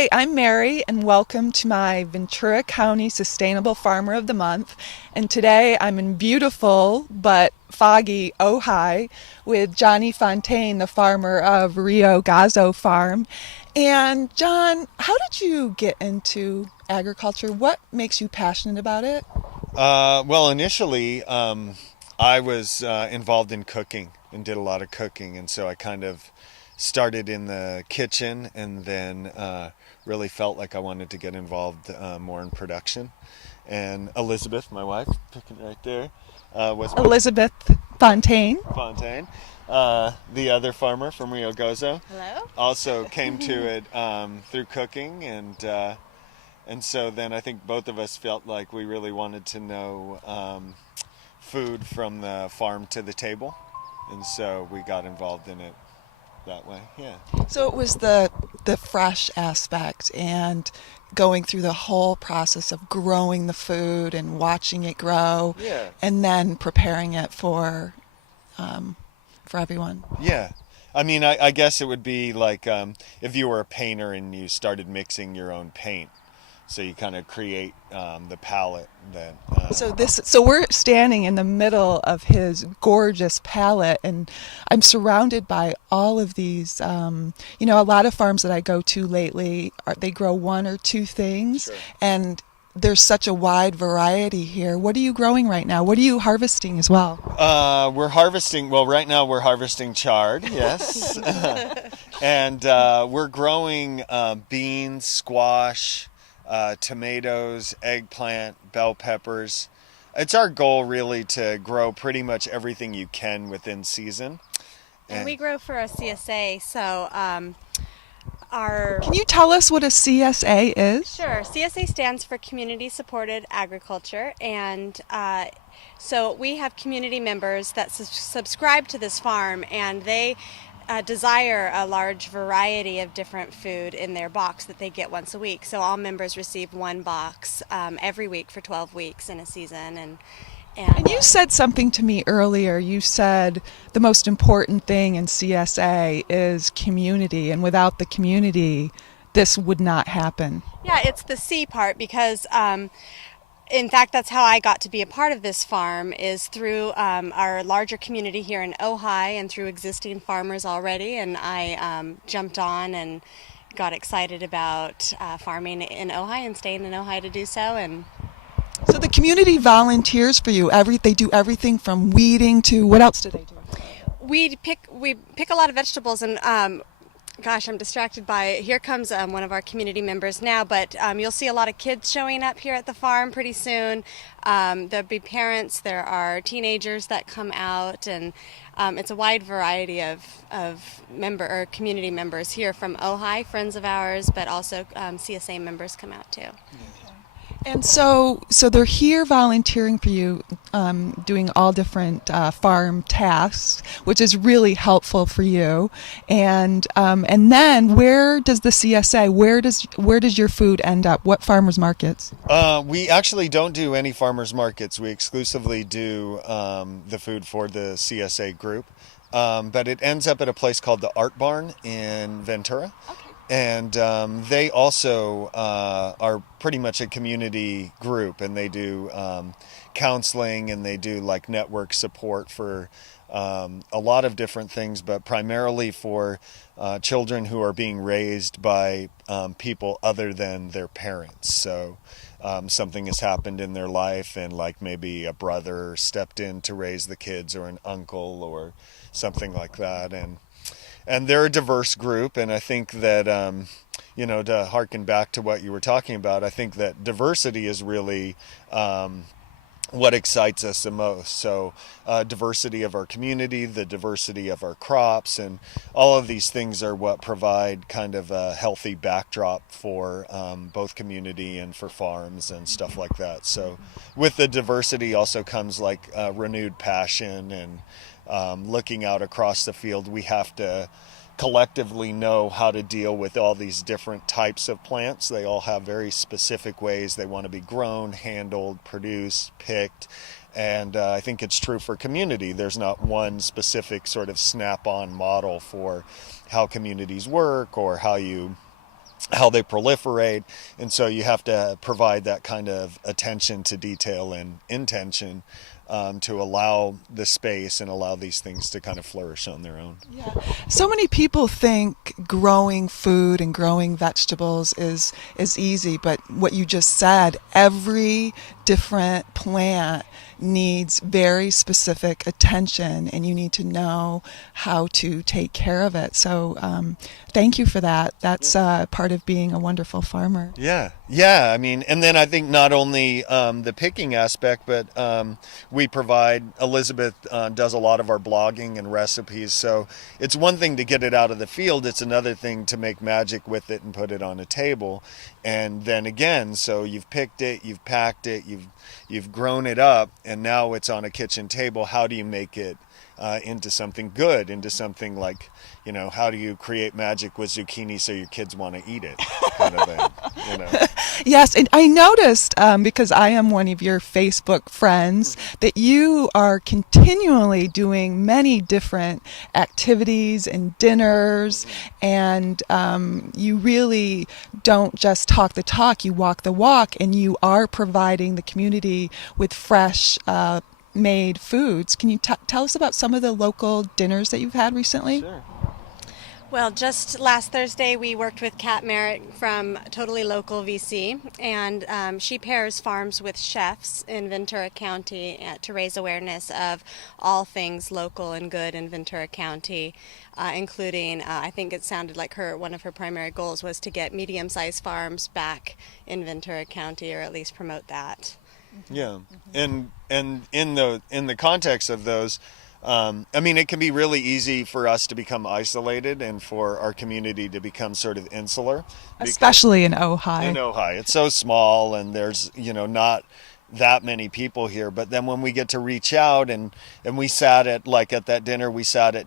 Hi, I'm Mary, and welcome to my Ventura County Sustainable Farmer of the Month. And today I'm in beautiful but foggy Ojai with Johnny Fontaine, the farmer of Rio Gazo Farm. And John, how did you get into agriculture? What makes you passionate about it? Well, initially, I was involved in cooking and did a lot of cooking, and so I kind of started in the kitchen, and then really felt like I wanted to get involved more in production. And Elizabeth, my wife, picking right there, was with Elizabeth Fontaine. Fontaine, the other farmer from Rio Gozo, Hello? also came to it through cooking, and so then I think both of us felt like we really wanted to know food from the farm to the table, and so we got involved in it that way. Yeah. So it was the fresh aspect and going through the whole process of growing the food and watching it grow Yeah. and then preparing it for everyone. Yeah. I mean, I guess it would be like if you were a painter and you started mixing your own paint. So you kind of create the palette that. So we're standing in the middle of his gorgeous palette, and I'm surrounded by all of these. A lot of farms that I go to lately, they grow one or two things, Sure. and there's such a wide variety here. What are you growing right now? What are you harvesting as well? We're harvesting. Well, right now we're harvesting chard. Yes, and we're growing beans, squash. Tomatoes, eggplant, bell peppers. It's our goal really to grow pretty much everything you can within season. And we grow for a CSA, so our... Can you tell us what a CSA is? Sure. CSA stands for Community Supported Agriculture, and so we have community members that subscribe to this farm, and they desire a large variety of different food in their box that they get once a week. So all members receive one box every week for 12 weeks in a season. And you said something to me earlier. You said the most important thing in CSA is community, and without the community, this would not happen. Yeah, it's the C part because in fact, that's how I got to be a part of this farm, is through our larger community here in Ojai and through existing farmers already. And I jumped on and got excited about farming in Ojai and staying in Ojai to do so. And So the community volunteers for you. They do everything from weeding to what else do they do? we pick a lot of vegetables, and gosh, I'm distracted by, here comes one of our community members now, but you'll see a lot of kids showing up here at the farm pretty soon. There'll be parents, there are teenagers that come out, and it's a wide variety of member or community members here from Ojai, friends of ours, but also CSA members come out too. And so they're here volunteering for you, doing all different farm tasks, which is really helpful for you. And then where does the CSA? Where does your food end up? What farmers markets? We actually don't do any farmers markets. We exclusively do the food for the CSA group, but it ends up at a place called the Art Barn in Ventura. Okay. And they also are pretty much a community group, and they do counseling, and they do like network support for a lot of different things, but primarily for children who are being raised by people other than their parents. So something has happened in their life, and like maybe a brother stepped in to raise the kids, or an uncle, or something like that. And they're a diverse group, and I think that, to harken back to what you were talking about, I think that diversity is really what excites us the most. So diversity of our community, the diversity of our crops, and all of these things are what provide kind of a healthy backdrop for both community and for farms and stuff like that. So with the diversity also comes like renewed passion and looking out across the field. We have to collectively know how to deal with all these different types of plants. They all have very specific ways they want to be grown, handled, produced, picked. And I think it's true for community. There's not one specific sort of snap-on model for how communities work, or how you how they proliferate, and so you have to provide that kind of attention to detail and intention to allow the space and allow these things to kind of flourish on their own. Yeah. So many people think growing food and growing vegetables is easy, but what you just said, every different plant needs very specific attention, and you need to know how to take care of it. So thank you for that. That's part of being a wonderful farmer. Yeah. I mean, and then I think not only the picking aspect, but we provide, Elizabeth does a lot of our blogging and recipes. So it's one thing to get it out of the field. It's another thing to make magic with it and put it on a table. And then again, so you've picked it, you've packed it, you've grown it up, and now it's on a kitchen table. How do you make it into something good, into something like, how do you create magic with zucchini so your kids want to eat it, kind of thing, Yes, and I noticed, because I am one of your Facebook friends, that you are continually doing many different activities and dinners, and you really don't just talk the talk, you walk the walk, and you are providing the community with fresh made foods. Can you tell us about some of the local dinners that you've had recently? Sure. Well, just last Thursday we worked with Kat Merritt from Totally Local VC, and she pairs farms with chefs in Ventura County to raise awareness of all things local and good in Ventura County, including, I think it sounded like one of her primary goals was to get medium-sized farms back in Ventura County, or at least promote that. Yeah, and in the context of those, I mean, it can be really easy for us to become isolated and for our community to become sort of insular. Especially in Ojai. In Ojai, it's so small, and there's not that many people here. But then when we get to reach out, and we sat at that dinner, we sat at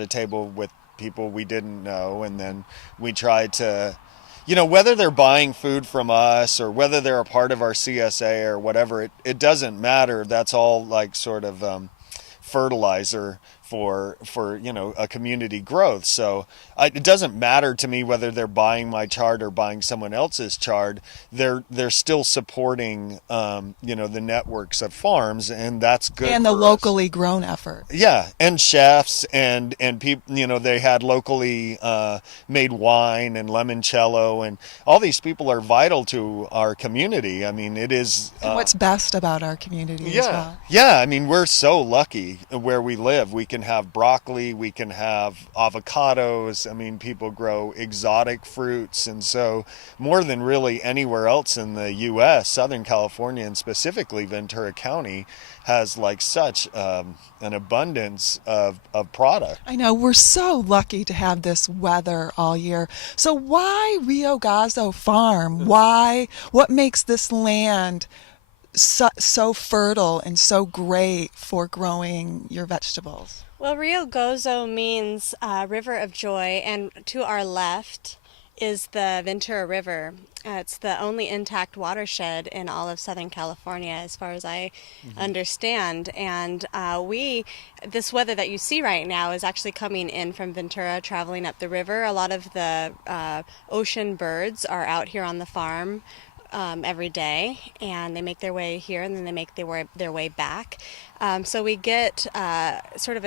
a table with people we didn't know, and then we tried to, whether they're buying food from us or whether they're a part of our CSA or whatever, it doesn't matter. That's all sort of fertilizer for a community growth. So it doesn't matter to me whether they're buying my chard or buying someone else's chard. They're still supporting the networks of farms, and that's good. And the locally grown effort. Yeah, and chefs and people. They had locally made wine and limoncello, and all these people are vital to our community. I mean, it is. And what's best about our community as well. Yeah. I mean, we're so lucky where we live. We can have broccoli, we can have avocados. I mean, people grow exotic fruits, and so more than really anywhere else in the U.S., Southern California, and specifically Ventura County, has such an abundance of product. I know, we're so lucky to have this weather all year. So why Rio Gazo Farm? What makes this land so fertile and so great for growing your vegetables? Well, Rio Gozo means river of joy, and to our left is the Ventura River. It's the only intact watershed in all of Southern California, as far as I understand. And this weather that you see right now is actually coming in from Ventura, traveling up the river. A lot of the ocean birds are out here on the farm every day, and they make their way here, and then they make their way back. So we get sort of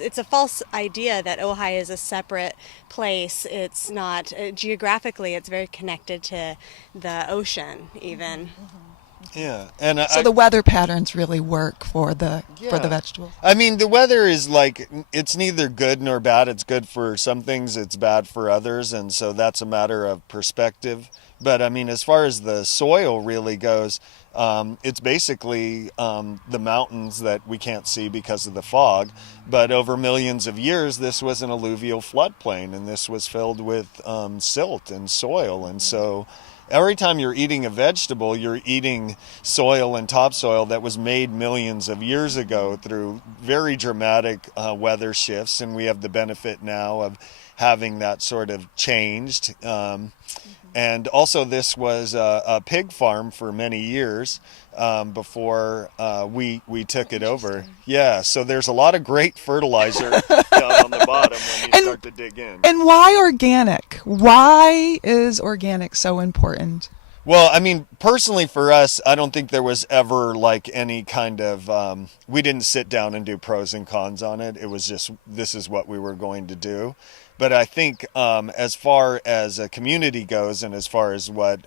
it's a false idea that Ojai is a separate place. It's not. Geographically, it's very connected to the ocean, even. Yeah, and so the weather patterns really work for the vegetables. I mean, the weather is it's neither good nor bad. It's good for some things, it's bad for others, and so that's a matter of perspective. But I mean, as far as the soil really goes, it's basically the mountains that we can't see because of the fog. But over millions of years, this was an alluvial floodplain, and this was filled with silt and soil. And so every time you're eating a vegetable, you're eating soil and topsoil that was made millions of years ago through very dramatic weather shifts. And we have the benefit now of having that sort of changed. And also, this was a pig farm for many years before we took it over. Yeah, so there's a lot of great fertilizer down on the bottom when you start to dig in. And why organic? Why is organic so important? Well, I mean, personally for us, I don't think there was ever like any kind of, we didn't sit down and do pros and cons on it. It was just, this is what we were going to do. But I think as far as a community goes and as far as what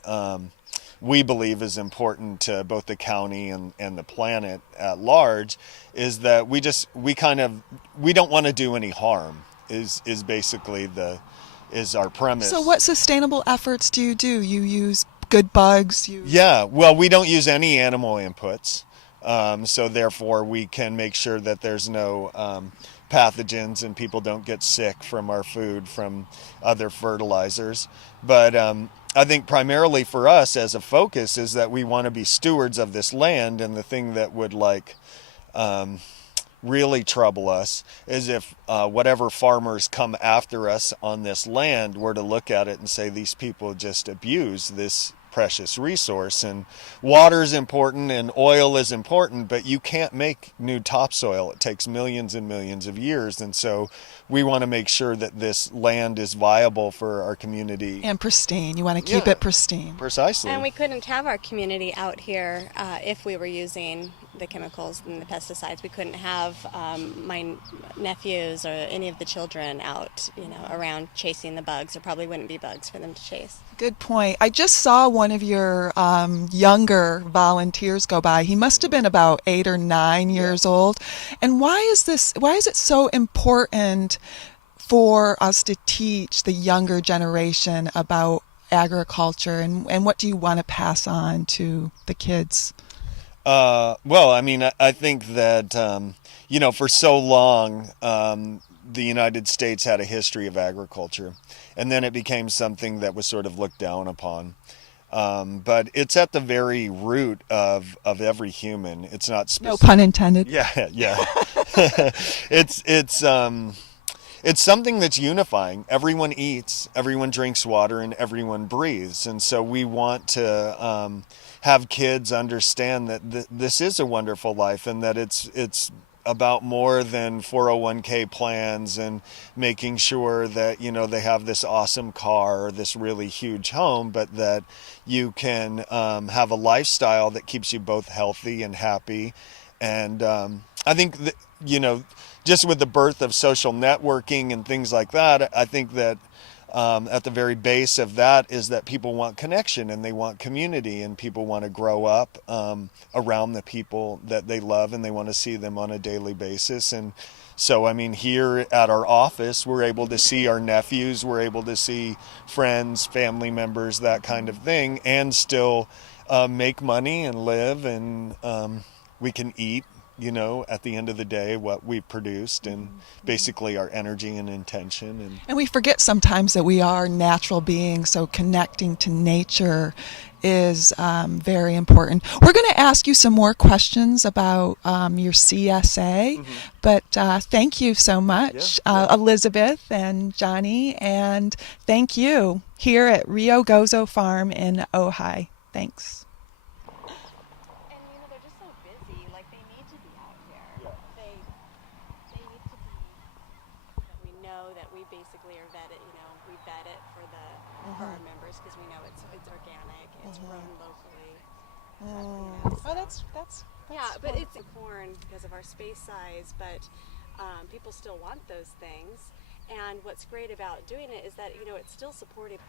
we believe is important to both the county and the planet at large is that we don't want to do any harm is basically is our premise. So what sustainable efforts do? You use good bugs? Yeah, well, we don't use any animal inputs. So therefore we can make sure that there's no pathogens and people don't get sick from our food from other fertilizers. But I think primarily for us as a focus is that we want to be stewards of this land, and the thing that would really trouble us is if whatever farmers come after us on this land were to look at it and say these people just abuse this precious resource. And water is important and oil is important, but you can't make new topsoil. It takes millions and millions of years. And so we want to make sure that this land is viable for our community. And pristine. You want to keep it pristine. Precisely. And we couldn't have our community out here if we were using the chemicals and the pesticides. We couldn't have my nephews or any of the children out, around chasing the bugs. There probably wouldn't be bugs for them to chase. Good point. I just saw one of your younger volunteers go by. He must have been about 8 or 9 years old. And why is it so important for us to teach the younger generation about agriculture, and what do you want to pass on to the kids? Well, I mean, I think that, for so long, the United States had a history of agriculture, and then it became something that was sort of looked down upon. But it's at the very root of every human. It's not specific. No pun intended. Yeah. It's something that's unifying. Everyone eats, everyone drinks water, and everyone breathes. And so we want to have kids understand that this is a wonderful life, and that it's about more than 401k plans and making sure that they have this awesome car or this really huge home, but that you can have a lifestyle that keeps you both healthy and happy. And I think that, just with the birth of social networking and things like that, I think that at the very base of that is that people want connection and they want community, and people want to grow up around the people that they love, and they want to see them on a daily basis. And so, I mean, here at our office, we're able to see our nephews, we're able to see friends, family members, that kind of thing, and still make money and live, and we can eat, at the end of the day, what we've produced, and basically our energy and intention. And we forget sometimes that we are natural beings, so connecting to nature is very important. We're going to ask you some more questions about your CSA, but thank you so much, Elizabeth and Johnny, and thank you here at Rio Gozo Farm in Ojai. Thanks. For our members, because we know it's organic, it's grown locally. Oh, that's yeah, but it's corn because of our space size, but people still want those things. And what's great about doing it is that it's still supportive.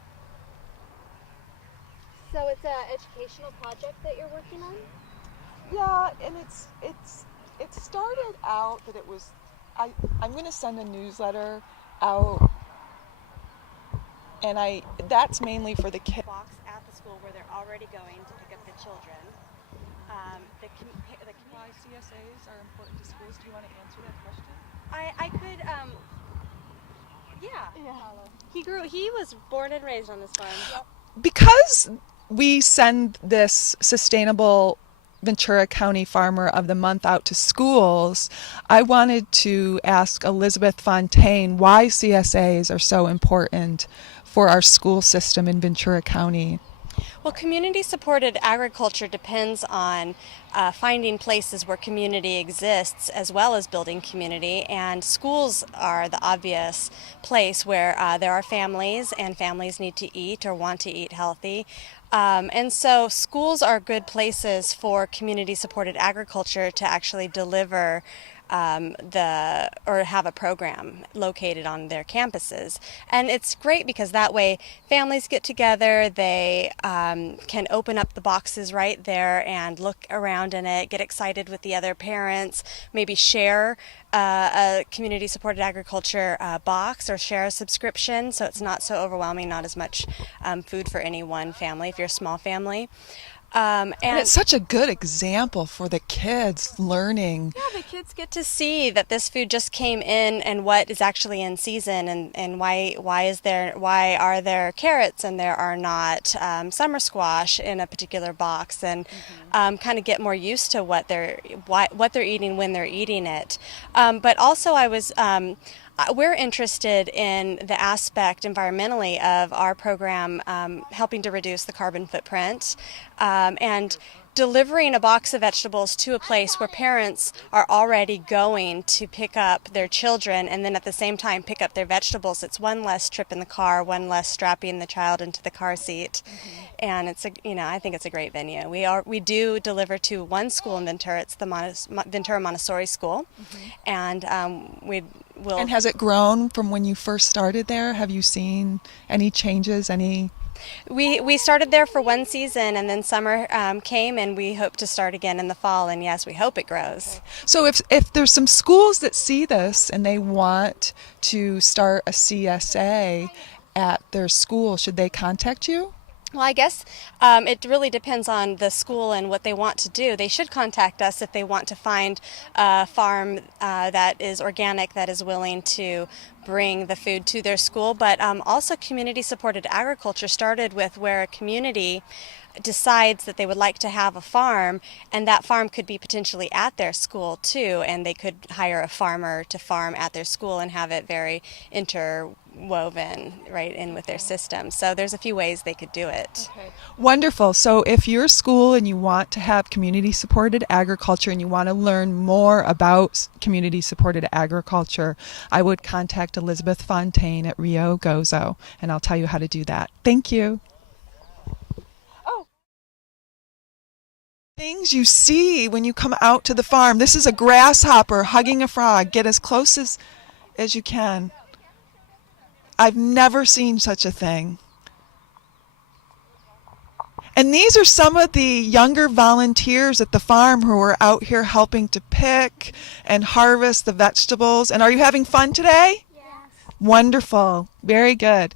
So it's an educational project that you're working on? Yeah, and it started out that it was I'm going to send a newsletter out. And that's mainly for the kids. Box at the school where they're already going to pick up the children. Why CSAs are important to schools? Do you want to answer that question? I could, yeah. He was born and raised on this farm. Yep. Because we send this sustainable Ventura County Farmer of the Month out to schools, I wanted to ask Elizabeth Fontaine why CSAs are so important for our school system in Ventura County. Well, community-supported agriculture depends on finding places where community exists as well as building community, and schools are the obvious place where there are families and families need to eat or want to eat healthy. And so schools are good places for community-supported agriculture to actually deliver or have a program located on their campuses. And it's great because that way families get together, they can open up the boxes right there and look around in it, get excited with the other parents, maybe share a community supported agriculture box or share a subscription so it's not so overwhelming, not as much food for any one family if you're a small family. And it's such a good example for the kids learning. Yeah, the kids get to see that this food just came in and what is actually in season, and why are there carrots and there are not summer squash in a particular box, and kind of get more used to what they're eating when they're eating it. But also we're interested in the aspect environmentally of our program helping to reduce the carbon footprint and delivering a box of vegetables to a place where parents are already going to pick up their children and then at the same time pick up their vegetables. It's one less trip in the car, one less strapping the child into the car seat. And I think it's a great venue. We do deliver to one school in Ventura. It's the Ventura Montessori School. And And has it grown from when you first started there? Have you seen any changes, We started there for one season, and then summer came, and we hope to start again in the fall. And yes, we hope it grows. So if there's some schools that see this and they want to start a CSA at their school, should they contact you? Well, I guess it really depends on the school and what they want to do. They should contact us if they want to find a farm that is organic, that is willing to bring the food to their school. But also community-supported agriculture started with where a community decides that they would like to have a farm, and that farm could be potentially at their school too, and they could hire a farmer to farm at their school and have it very interwoven right in with their system. So there's a few ways they could do it. Okay. Wonderful. So if you're a school and you want to have community supported agriculture and you want to learn more about community supported agriculture, I would contact Elizabeth Fontaine at Rio Gozo, and I'll tell you how to do that. Thank you. Things you see when you come out to the farm. This is a grasshopper hugging a frog. Get as close as you can. I've never seen such a thing. And these are some of the younger volunteers at the farm who are out here helping to pick and harvest the vegetables. And are you having fun today? Yes. Wonderful. Very good.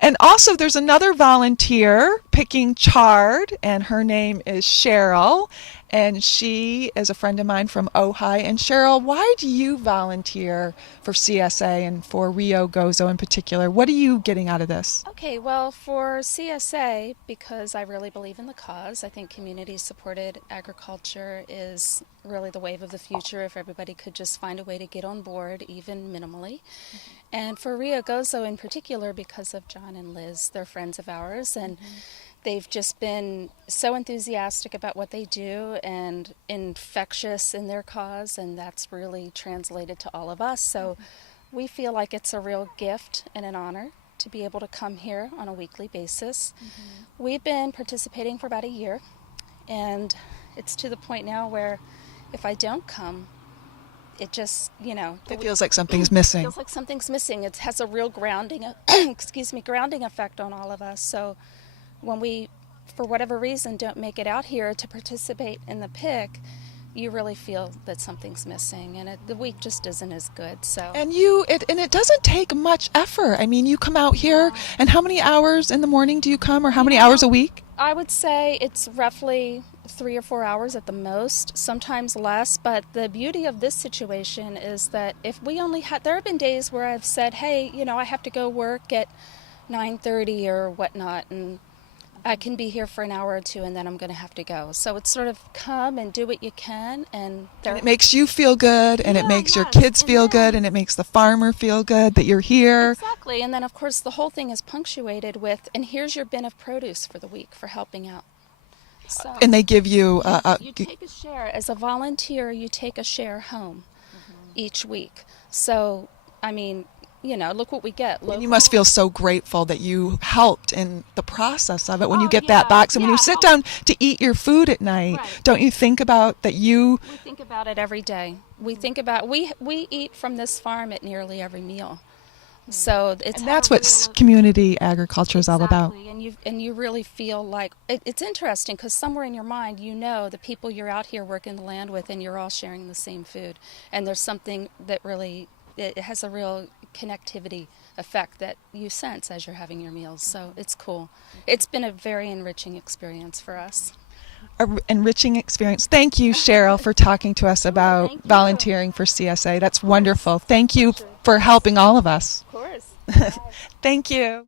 And also there's another volunteer picking chard, and her name is Cheryl, and she is a friend of mine from Ojai. And Cheryl, why do you volunteer for CSA and for Rio Gozo in particular? What are you getting out of this? Okay, well, for CSA, because I really believe in the cause, I think community-supported agriculture is really the wave of the future if everybody could just find a way to get on board, even minimally. And for Rio Gozo in particular, because of John and Liz, they're friends of ours, and they've just been so enthusiastic about what they do and infectious in their cause, and that's really translated to all of us. So we feel like it's a real gift and an honor to be able to come here on a weekly basis. We've been participating for about a year, and it's to the point now where if I don't come, it just, it feels like something's missing. It feels like something's missing. It has a real grounding effect on all of us. So when we, for whatever reason, don't make it out here to participate in the pick, you really feel that something's missing, and the week just isn't as good. So and it doesn't take much effort. I mean, you come out here, and how many hours in the morning do you come, or how many hours a week? I would say it's roughly 3 or 4 hours at the most, sometimes less. But the beauty of this situation is that if we only had, there have been days where I've said, hey, I have to go work at 9:30 or whatnot, and I can be here for an hour or two, and then I'm going to have to go. So it's sort of come and do what you can, and it makes you feel good, and it makes your kids feel good, and it makes the farmer feel good that you're here. Exactly. Exactly. And then, of course, the whole thing is punctuated with, and here's your bin of produce for the week for helping out. So And they give you you take a share. As a volunteer, you take a share home each week. So, I mean, you know, look what we get. and you must feel so grateful that you helped in the process of it when you Oh, get that yeah, box. And when yeah, you sit down to eat your food at night, Right. don't you think about that you... We think about it every day. We think about we eat from this farm at nearly every meal. So it's And that's what community agriculture is all about. Exactly. And you really feel like it's interesting because somewhere in your mind you know the people you're out here working the land with, and you're all sharing the same food. And there's something that really it has a real connectivity effect that you sense as you're having your meals. So it's cool. It's been a very enriching experience for us. Enriching experience. Thank you, Cheryl, for talking to us about Thank you. volunteering for CSA. That's wonderful. Thank you for helping all of us. Of course. Thank you.